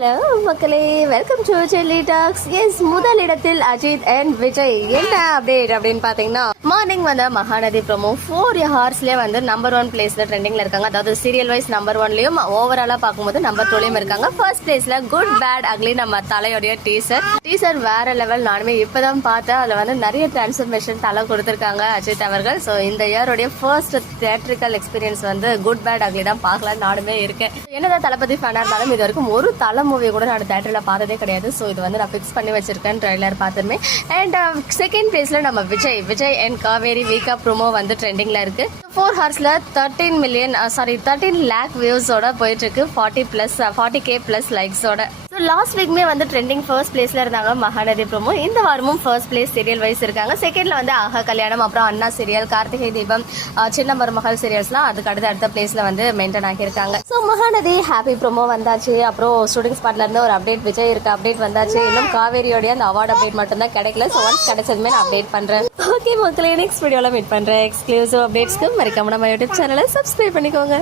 Hello மக்களே, welcome to Selli tax. S, முதல் இடத்தில் அஜித் அண்ட் விஜய். என்ன அப்டேட் அப்படின்னு பாத்தீங்கன்னா, மார்னிங் வந்து மகாநதி ப்ரோமோ 4 ஹார்ஸ்லயே வந்து நம்பர் 1 பிளேஸ்ல ட்ரெண்டிங்ல இருக்காங்க. அதாவது சீரியல் வைஸ் நம்பர் 1லயும் ஓவராலா பார்க்கும்போது நம்பர் 2லயும் இருக்காங்க. ஃபர்ஸ்ட் பிளேஸ்ல குட் பேட் அக்லி நம்ம தலையோடைய டீசர் வேற லெவல். நானுமே இப்பதான் பார்த்தேன். அதுல வந்து நிறைய டிரான்ஸ்ஃபர்மேஷன் தலை கொடுத்திருக்காங்க அஜித் அவர்கள். ஸோ இந்த இயரோடைய ஃபர்ஸ்ட் தியேட்ரிக்கல் எக்ஸ்பீரியன்ஸ் வந்து குட் பேட் அக்லி தான் பார்க்கலாம் நானுமே இருக்கேன். என்னதான் தளபதி ஃபேனா இருந்தாலும் இது வரைக்கும் ஒரு தலை மூவி கூட நான் தியேட்டர்ல பார்த்ததே கிடையாது. ஸோ இது வந்து நான் ஃபிக்ஸ் பண்ணி வச்சிருக்கேன். ட்ரெய்லர் பார்த்துமே. அண்ட் செகண்ட் பிளேஸ்ல நம்ம விஜய் அண்ட் காவேரி வீக்கா ப்ரோமோ வந்து ட்ரெண்டிங்ல இருக்கு. 4 ஹார்ஸ்ல 13 லேக் வியூஸோட போயிட்டு இருக்கு. 40K plus லைக்ஸோட. லாஸ்ட் வீக்மே வந்து ட்ரெண்டிங் ஃபர்ஸ்ட் பிளேஸ்ல இருந்தாங்க மகாநதி ப்ரோமோ. இந்த வாரமும் ஃபர்ஸ்ட் பிளேஸ் சீரியல் வைஸ் இருக்காங்க. செகண்ட்ல வந்து ஆஹா கல்யாணம், அப்புறம் அண்ணா சீரியல், கார்த்திகை தீபம், சின்ன மருமகள் சீரியல்ஸ்லாம் அதுக்கு அடுத்த பிளேஸ்ல வந்து மெயின்டைன் ஆகியிருக்காங்க. ஸோ மகாநதி ஹாப்பி ப்ரோமோ வந்தாச்சு. அப்புறம் ஷூட்டிங் ஸ்பாட்ல இருந்து ஒரு அப்டேட் விஜய் இருக்க அப்டேட் வந்தாச்சு. இன்னும் காவேரியோடைய அந்த அவார்ட் அப்டேட் மட்டும் தான் கிடைக்கல. ஸோ ஒன்ஸ் கிடைச்சதுமே நான் அப்டேட் பண்றேன். ஓகே மக்களே, நெக்ஸ்ட் வீடியோல மீட் பண்றேன். எக்ஸ்க்ளூசிவ் அப்டேட்ஸ்க்கு மறக்காம நம்ம யூடியூப் சேனலை சப்ஸ்கிரைப் பண்ணிக்கோங்க.